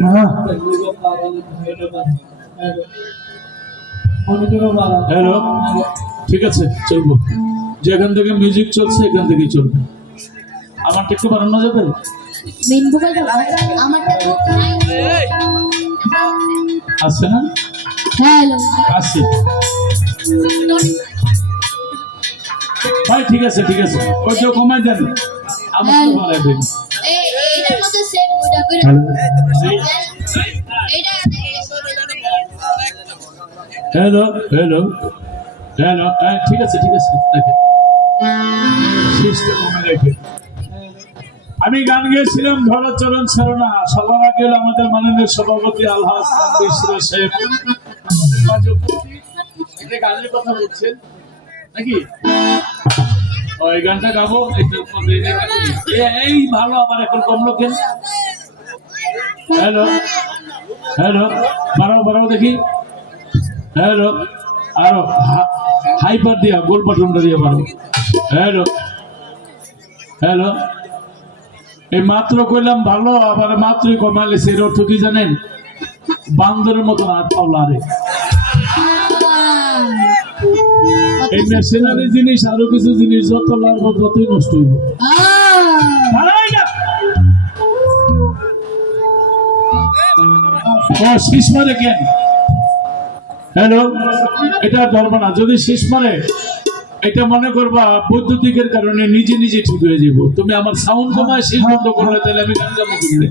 হ্যাঁ। হ্যালো ঠিক আছে চলবো। যেখান থেকে মিউজিক চলছে এখান থেকেই চলবে। আমারটা একটু বানানো যাবে? আসছে না? আসছে। ভাই ঠিক আছে ঠিক আছে। ওই তো কমাই দেন। আমার তো বাড়াই দেন। হ্যালো হ্যালো হ্যালো হ্যাঁ ঠিক আছে ঠিক আছে কমে আমি গান গেয়েছিলাম, ধরাচরণ ছিল না। সবার আগে আমাদের মাননীয় সভাপতি আলহাজ সাহেব। গানের কথা বলছেন? নাকি? ওই গানটা গাবো এই ভালো, আবার এখন কমলো কেন? হ্যালো হ্যালো বাড়াও বাড়াও দেখি। হ্যালো আরও হাইপার দিয়া গোল বাটনটা দিয়ে পারো হ্যালো হ্যালো। এই মাত্র কইলাম ভালো আবার মাত্রই কমালে সে অর্থ কি জানেন? বান্দরের মতন হাত পাওলা আরে এই মেশিনারি জিনিস আরও কিছু জিনিস যত লাগবে ততই নষ্ট হইব। মারে কেন? হ্যালো? এটা ধরবো না। যদি মারে, এটা মনে করবা বৈদ্যুতিকের কারণে নিজে নিজে ঠিক হয়ে যাব। তুমি আমার সাউন্ড কমায় শীষ বন্ধ করলে, তাহলে আমি গান গাবো করলে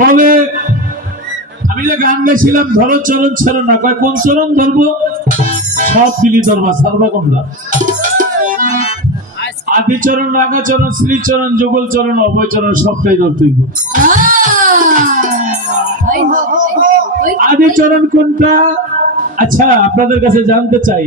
বলে, আমি যে গান গাইছিলাম, ধরো চরণ ছেড়ো না। কয়, কোন চরণ ধরবো? সব মিলি ধরবা, সারবা আদি চরণ রাগা চরণ শ্রীচরণ যুগল চরণ অভয় চরণ সবটাই ধরতে হইব। আদি চরণ কোনটা? আচ্ছা আপনাদের কাছে জানতে চাই।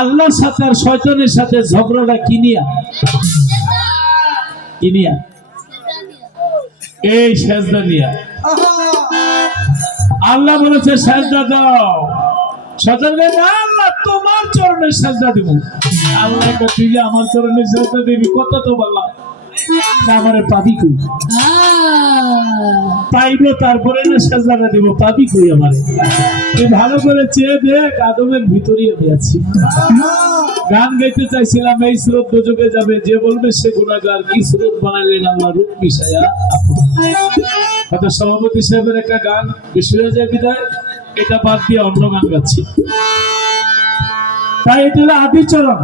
আল্লাহর সাথে আর শয়তানের সাথে ঝগড়াটা কিনিয়া কিনিয়া এই সেজদা নিয়া। আল্লাহ বলেছে, সেজদা দাও। শয়তান না চরণের সেজদা দিব। আল্লাহ তুই যে আমার চরণের সেজদা দিবি কত তো বললাম আমারে পাবি কই? পাইব তারপরে না সাজাটা দিব। পাবি কই আমারে? তুই ভালো করে চেয়ে দেখ আদমের গান গাইতে চাইছিলাম এই স্রোত দুযোগে যাবে। যে বলবে সে গুণাগার। কি স্রোত বানালেন আমার রূপ মিশায়া হয়তো সভাপতি সাহেবের একটা গান বেশি হয়ে যায় বিদায়। এটা বাদ দিয়ে অন্য গান গাচ্ছি। তাই এটা হলো আদিচরণ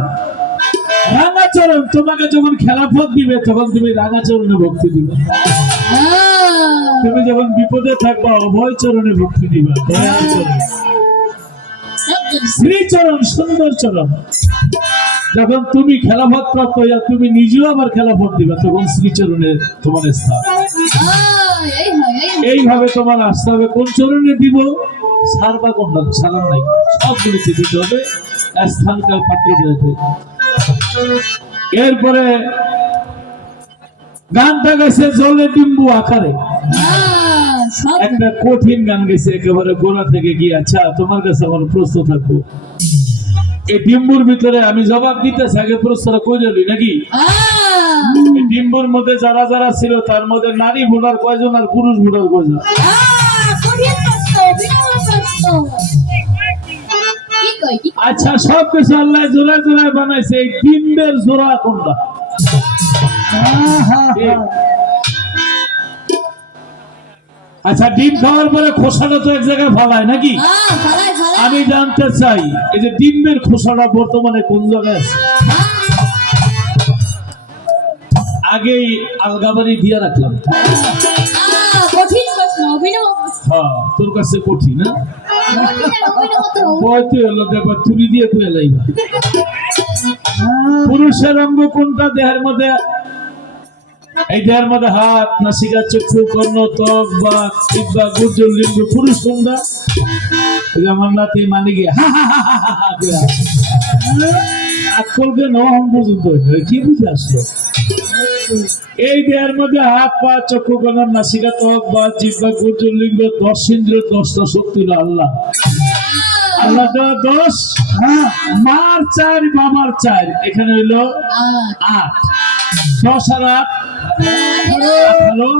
রাঙাচরণ তোমাকে যখন খেলাফত দিবে তখন তুমি রাঙাচরণে ভক্তি দিবে। তুমি যখন বিপদে থাকবা অভয় চরণে ভক্তি দিবা। শ্রীচরণ সুন্দর চরণ। যখন তুমি খেলাফত প্রাপ্ত হইয়া তুমি নিজেও আবার খেলাফত দিবা তখন শ্রীচরণে তোমার স্থান। এইভাবে তোমার আসতে হবে। কোন চরণে দিব? সার বা কোনটা সারার নাই। সবগুলিতে দিতে হবে। স্থানকাল পাত্র বেরোতে এরপরে গানটা গেছে জলে ডিম্বু আকারে। একটা কঠিন গান গেছে একেবারে গোড়া থেকে গিয়ে আচ্ছা তোমার কাছে আমার প্রশ্ন থাকব এই ডিম্বুর ভিতরে আমি জবাব দিতেছি আগে প্রশ্নটা করে লই নাকি? ডিম্বুর মধ্যে যারা যারা ছিল তার মধ্যে নারী ভোটার কয়জন আর পুরুষ ভোটার কয়জন? আচ্ছা সব কিছু আল্লাহ জোড়ায় জোড়ায় বানাইছে। এই ডিম্বের জোড়া কোনটা? আচ্ছা ডিম খাওয়ার পরে খোসাটা তো এক জায়গায় ফালায় নাকি? আমি জানতে চাই এই যে ডিমের খোসাটা বর্তমানে কোন জায়গায় আছে? আগেই আলগাবাড়ি দিয়ে রাখলাম। অভিনব হ্যাঁ তোর কাছে কঠিন না দিয়ে তুলে লাইবা পুরুষের অঙ্গ কোনটা দেহের মধ্যে এই দেহের মধ্যে হাত নাসিকা চক্ষু কর্ণ ত্বক বা জিহ্বা গুর্জর লিঙ্গ পুরুষ কোনটা আমার নাতি মানে কি হা হা হা হা হা হা করে হাসে। আক্কলকে পর্যন্ত কি বুঝে আসলো? এই দেহের মধ্যে হাত পা চক্ষু কর্ণ নাসিকা ত্বক বা জিহ্বা গুর্জর লিঙ্গ দশ ইন্দ্রিয় দশটা শক্তি আল্লাহ। আল্লাহ দেওয়া দোষ হ্যাঁ। মার চার বাবার চার। এখানে হইল আট। আট। দশ আর আট? আঠারো।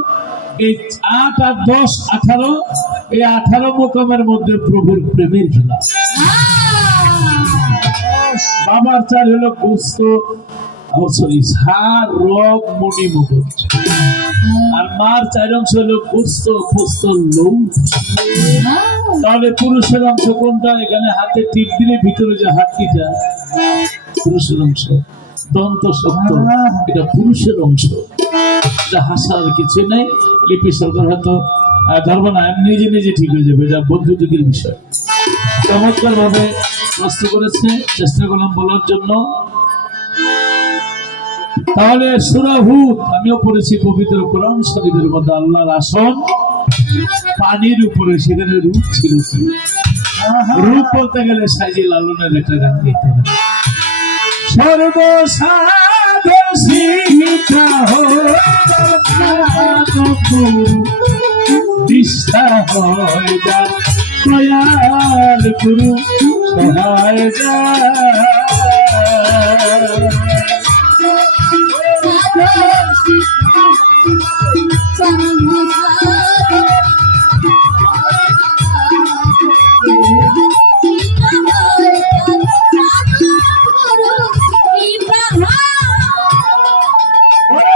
এই আট আর দশ আঠারো এই আঠারো মোকামের মধ্যে প্রভুর প্রেমের খেলা। বাবার চার হলো গোস্ত আর তাহলে পুরুষের অংশ কোনটা? এখানে হাতে টিপ দিলে ভিতরে যে পুরুষের অংশ। দন্ত এটা পুরুষের অংশ। এটা হাসার কিছু নেই। লিপি সরকার হয়তো ধরবো না নিজে নিজে ঠিক হয়ে যাবে, এটা বৈদ্যুতিকের বিষয়। চমৎকার ভাবে প্রশ্ন করেছে, চেষ্টা করলাম বলার জন্য। তাহলে সুরাহুত আমিও পড়েছি পবিত্র কোরআন শরীফের মধ্যে আল্লাহর আসন। পানির উপরে, সেখানে রূপ ছিল। রূপ বলতে গেলে সাইজি লালনের একটা গান গাইতে হবে। সর্বসাধে দিষ্ঠা হয় গুরু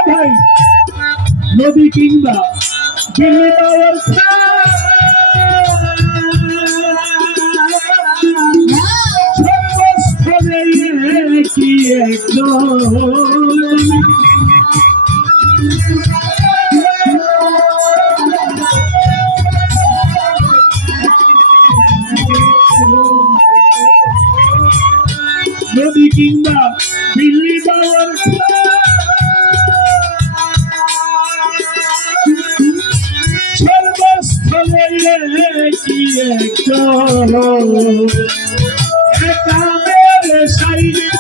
সহায় নদী কিংবা দিল্লি পাওয়ার নদী কিংবা দিল্লি পাওয়ার সর্বস্থলে কি একজন একা মেরে সাইরে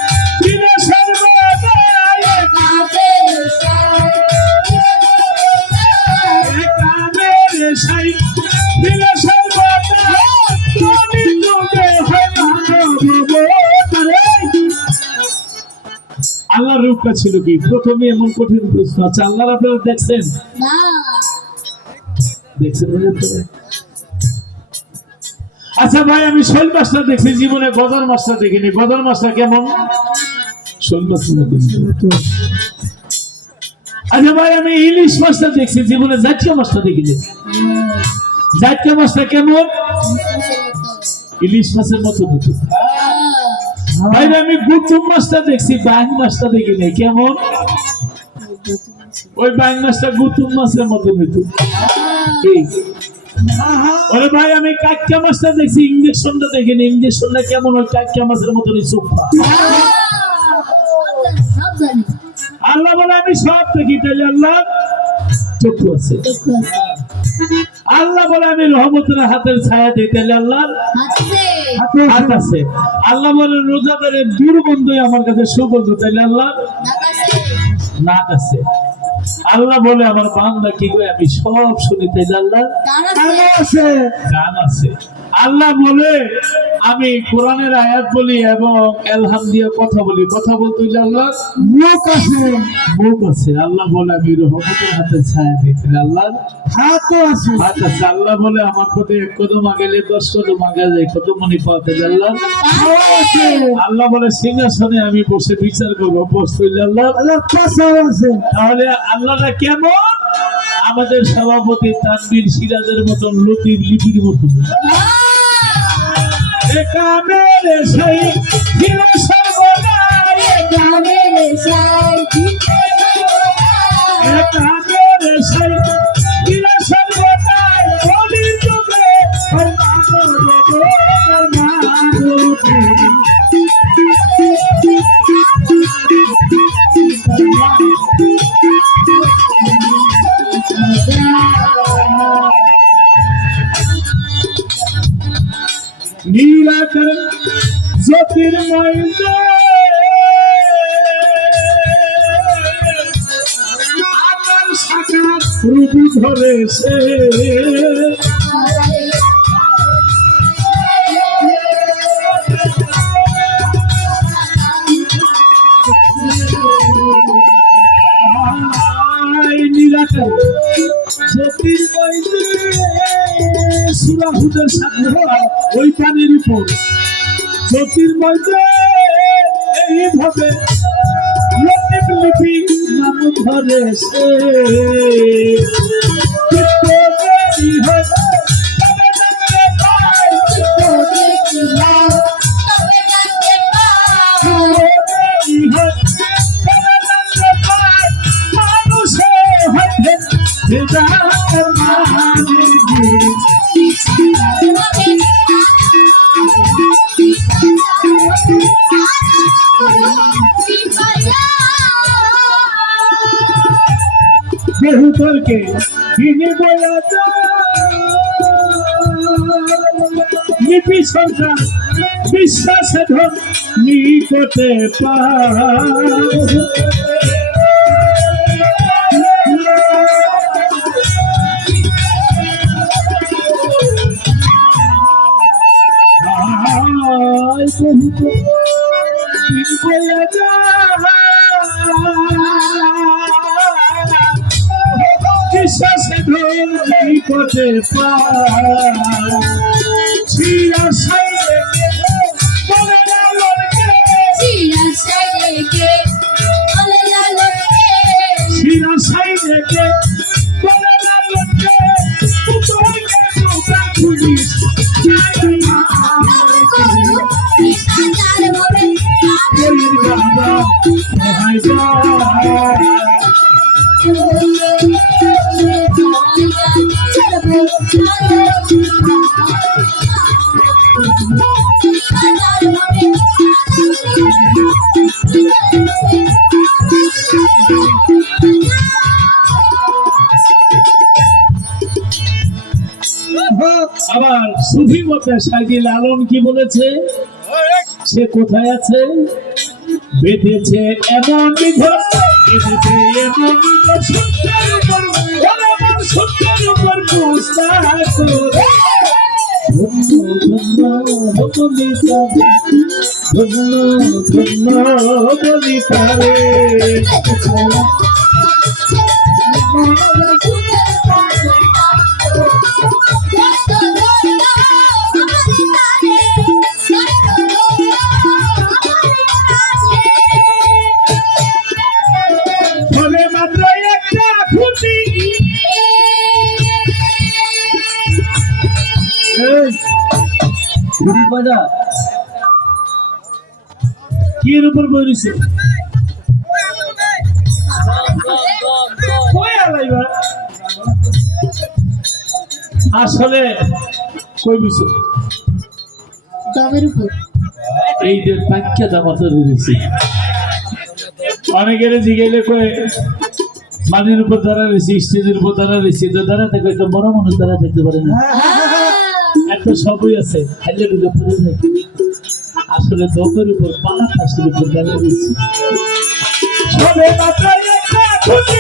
আল্লাহর ছিল কি? প্রথমে এমন কঠিন প্রশ্ন আচ্ছা আল্লাহর আপনারা দেখছেন? দেখছেন ভাই আচ্ছা ভাই আমি শৈল মাছটা দেখছি জীবনে গজার মাছটা দেখিনি। গজার মাছটা কেমন? শৈল আচ্ছা ভাই আমি ইলিশ মাছটা দেখছি জীবনে জাতীয় মাছটা দেখিনি। জাতীয় মাছটা কেমন? ইলিশ মাছের মতো হতো ভাই আমি গুতুম মাছটা দেখছি ব্যাং মাছটা দেখিনি কেমন? ওই ব্যাং মাছটা গুতুম মাছের মতো হইতো। ওরে ভাই আমি মাছটা দেখছি ইঞ্জেকশনটা দেখিনি ইঞ্জেকশনটা কেমন ওই মাছের চোখা আল্লাহ বলে আমি সব দেখি তাহলে আল্লাহ চক্ষু আছে। আল্লাহ বলে আমি রহমতের হাতের ছায়া দিই তাহলে আল্লাহর হাত আছে। আল্লাহ বলে রোজাদারের দুর্গন্ধ আমার কাছে সুগন্ধ তাই আল্লাহ? নাক আছে। আল্লাহ বলে আমার বান্দা কি করে আমি সব শুনি তাইলে আল্লাহ? আছে। গান আছে। আল্লাহ বলে আমি কোরআনের আয়াত বলি এবং এলহাম দিয়ে কথা বলি। কথা বলতে আল্লাহ মুখ আছে। মুখ আছে। আল্লাহ বলে আমি রহমতের হাতে ছায়া দিতে আল্লাহ হাতও আছে। হাত আছে। আল্লাহ বলে আমার প্রতি এক কদম আগেলে দশ কদম আগে যায়। কত মনি পাওয়াতে আল্লাহ আছে। আল্লাহ বলে সিংহাসনে আমি বসে বিচার করব। বসতে আল্লাহ আল্লাহ আছে। তাহলে আল্লাহটা কেমন? আমাদের সভাপতি তানবীর সিরাজের মতন লতিফ লিপির মতন। একা মেরে সেই ফিরে সর্বদা একা মেরে সেই ঘরে সে সুরাহুদের সাথে ওই পানির উপর জ্যোতির্ময় এইভাবে লতিফ লিপি ধরে সে। সন্তান বিশ্বাসে নিকটে বিশ্বাসে ধন নিকটে মতে সাইজি লালন কি বলেছে? সে কোথায় আছে? বেঁধেছে এমন বিধর বেঁধেছে এমন ধন্য ধন্য খুঁটি বাজা কি এর উপর আলাইবা আসলে কই বুঝছ দমের উপর। এই যে পাক্কা দামাতে দিয়েছি অনেকের জিগাইলে কয়ে মাটির উপর দাঁড়া রয়েছে স্টেজের উপর দাঁড়া রয়েছে তো দাঁড়া থাকে একটা বড় মানুষ দাঁড়া থাকতে পারে না। এত সবই আছে খাইলে গুলো পড়ে যায় আসলে দমের উপর পালা ফাঁসের উপর দাঁড়া রয়েছে সবে মাত্রায় একটা খুঁটি।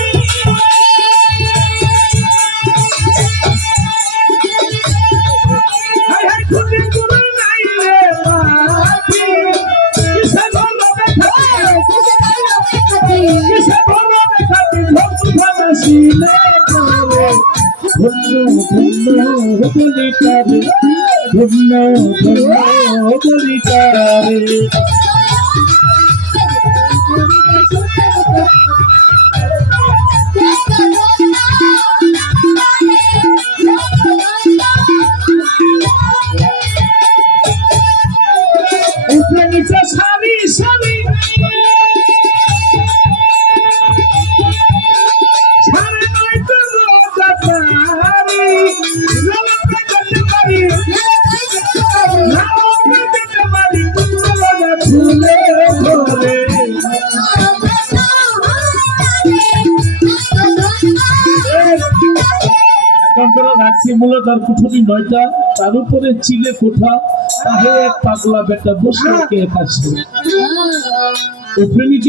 ধন্য ধন্য বলিতারে ধন্য ধন্য উপরে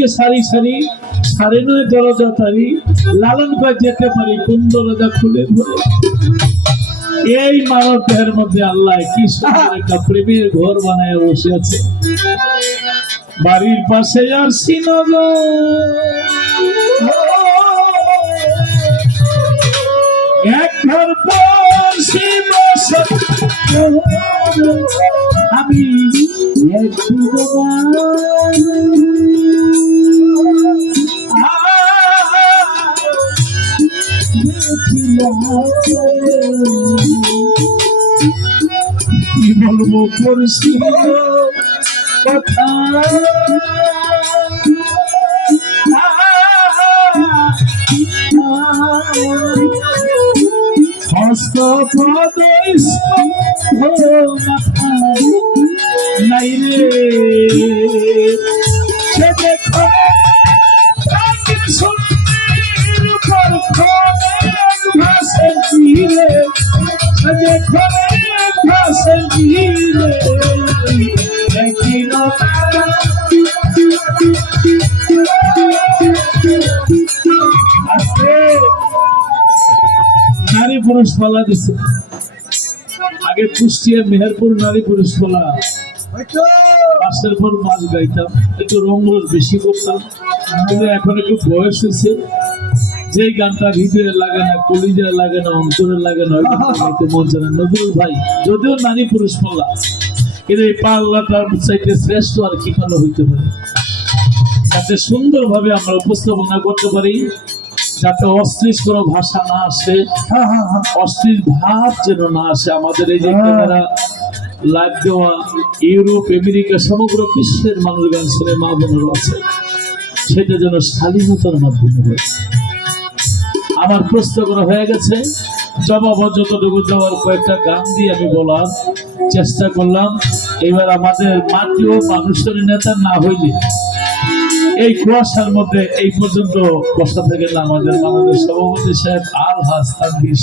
সারি সারি সাড়ে নয় দরজা লালন করে যেতে পারি কোন দরজা খুলে ধরে। এই মানব দেহের মধ্যে আল্লাহ কি সুন্দর একটা প্রেমের ঘর বানায় বসে আছে। বাড়ির পাশে আর শ্রীনগর এক ঘর পর আমি একটু কি বলব পরিস্থিতি কথা হস্ত প্রদেশ নাই রে। সে দেখো সুন্দর ভাসে জিরে সে দেখো পুরুষ পালা দিছে। আগে কুষ্টিয়া মেহেরপুর নারী পুরুষ পালা মাসের পর মাছ গাইতাম একটু রং রোজ বেশি করতাম। কিন্তু এখন একটু বয়স হয়েছে। যেই গানটা হৃদয়ে লাগে না কলিজায় লাগে না অন্তরে লাগে না মন চায় না। নজরুল ভাই যদিও নারী পুরুষ পাল্লা কিন্তু এই পাল্লাটার চাইতে শ্রেষ্ঠ আর কি পাল্লা হইতে পারে? যাতে সুন্দরভাবে আমরা উপস্থাপনা করতে পারি। যাতে অশ্লীল কোনো ভাষা না আসে হ্যাঁ হ্যাঁ হ্যাঁ। অশ্লীল ভাব যেন না আসে। আমাদের এই যে ক্যামেরা লাইভ দেওয়া ইউরোপ আমেরিকা সমগ্র বিশ্বের মানুষ গান শুনে মা বোনেরও আছে। সেটা যেন শালীনতার মাধ্যমে হয়। আমার প্রশ্ন করা হয়ে গেছে জবাব যতটুকু দেওয়ার কয়েকটা গান দিয়ে আমি বলার চেষ্টা করলাম। এবার আমাদের মাটিও মানুষের নেতা না হইলে এই কুয়াশার মধ্যে এই পর্যন্ত বসা থেকে না আমাদের মাননীয় সভাপতি সাহেব আল হাস তানভীর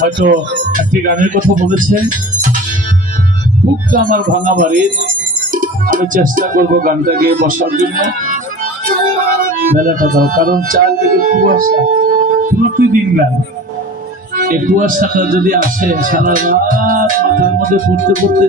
হয়তো একটি গানের কথা বলেছেন। বুকটা আমার ভাঙা বাড়ির আমি চেষ্টা করব গানটা গিয়ে বসার জন্য। বেলাটা দাও, কারণ চারদিকে কুয়াশা। প্রতিদিন গান। এই কুয়াশাটা যদি আসে সারা রাত মাথার মধ্যে পড়তে পড়তে